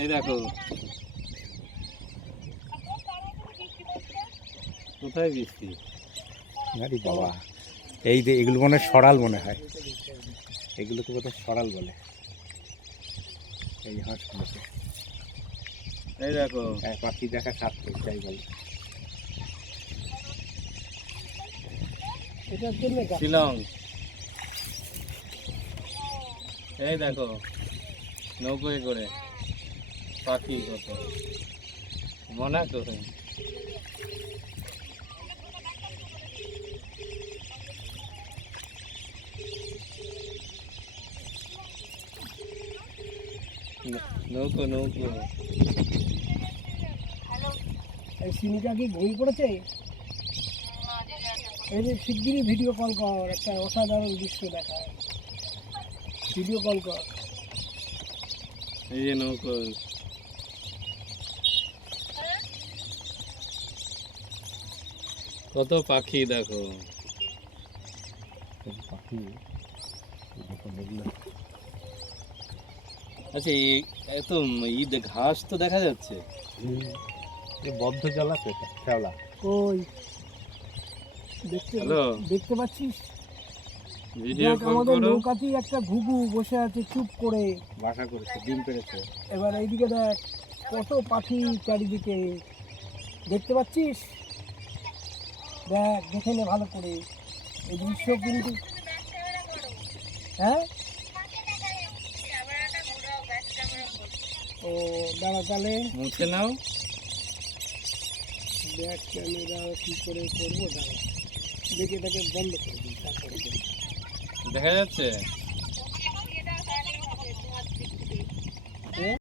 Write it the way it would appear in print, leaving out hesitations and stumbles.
এই দেখো কোথায় বৃষ্টি। আরে বাবা, এই যে এগুলো মনে হয় সরাল মনে হয়, এগুলোকে বোধহয় সরাল বলে এই হাঁসগুলোকে। এই দেখো পাখি দেখা সার্থক, যাই বলে। এটার জন্য শিলং। এই দেখো নৌকোয় করে পাখি কত মনে তো। নৌকো নৌকো। এই সিমটা কি ঘুমিয়ে পড়েছে? এই যে শিগগিরই ভিডিও কল কর, একটা অসাধারণ দৃশ্য দেখায়। ভিডিও কল কর। এই যে নৌকো। কত পাখি দেখো। পাখি আচ্ছা এত ঘাস তো দেখা যাচ্ছে। বদ্ধ জলা তো, শ্যাওলা। কই হ্যালো, দেখতে পাচ্ছিস? ভিডিও দেখ, কল আমাদের করো। নৌকাতেই একটা ঘুঘু বসে আছে চুপ করে। বাসা করেছে, ডিম পেড়েছে। এবার এইদিকে দেখ কত পাখি চারিদিকে, দেখতে পাচ্ছিস? দেখ, দেখে নে ভালো করে এই দৃশ্য কিন্তু। হ্যাঁ, ও দাঁড়া তাহলে মুছে নাও। ব্যাক ক্যামেরা কি করে করবো, দাঁড়া দেখে এটাকে বন্ধ করে দিই, তারপরে করি। দেখা যাচ্ছে।